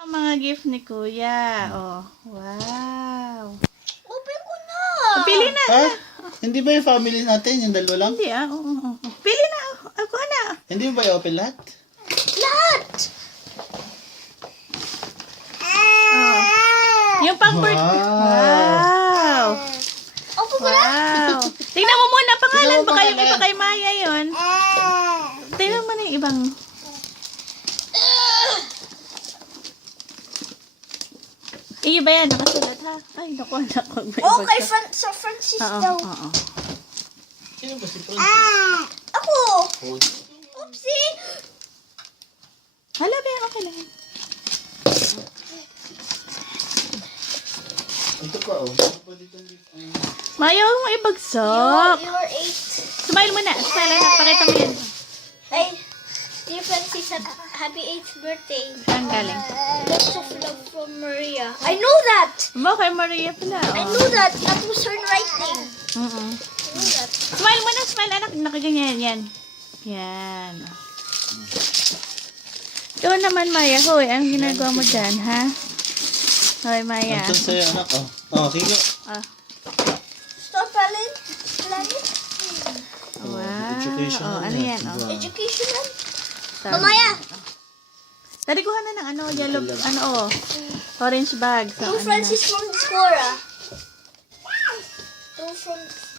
Ang mga gift ni Kuya. Oh, wow. Open ko na. Pili na. Ha? Hindi ba yung family natin? Yung dalawa lang? Hindi oo. Pili na. Ako na. Hindi mo ba i-open lahat? Lahat. Oh. Yung pang birthday. Wow. Open ko na. Wow. Tingnan mo muna ang pangalan. Tingnan mo Baka yung pangalan. iba kay Maya yun. Tingnan mo na yung ibang. Iyo ba yan? Nakasulat ha? Ay, naku. May Oh, iba kay ka. Sir Francis Oo, daw. oo. Sino ba si Francis? Ako. Oh, Oopsie. Hala ba yan? Okay lang. ito pa oh. Ano pa ditong gift? Maya, huwag mo ibagsak. You're 8. Smile mo na. Smile na. Pakita mo yan. Ay, dear Francis, happy 8th birthday. Saan galing? Lots of love from Maria. I know that. Ba, kay Maria pala. I Oh. know that. That was her writing. Mm-mm. I know that. Smile mo na. Smile, anak. Nakaganyan yan. Yan. Ikaw naman, Maya. Hoy, ang ginagawa mo dyan, ha? Hoy, Maya. Nandun sa'yo anak oh. Oh, sige. Ah. Stop planning. Wow. Educational Oh, ano yan? Oh. Educational. Sabi. Mamaya. Tari, kuha na ng ano, yellow, ano, oh. Orange bag. So, Two ano Francis from Scora. Two from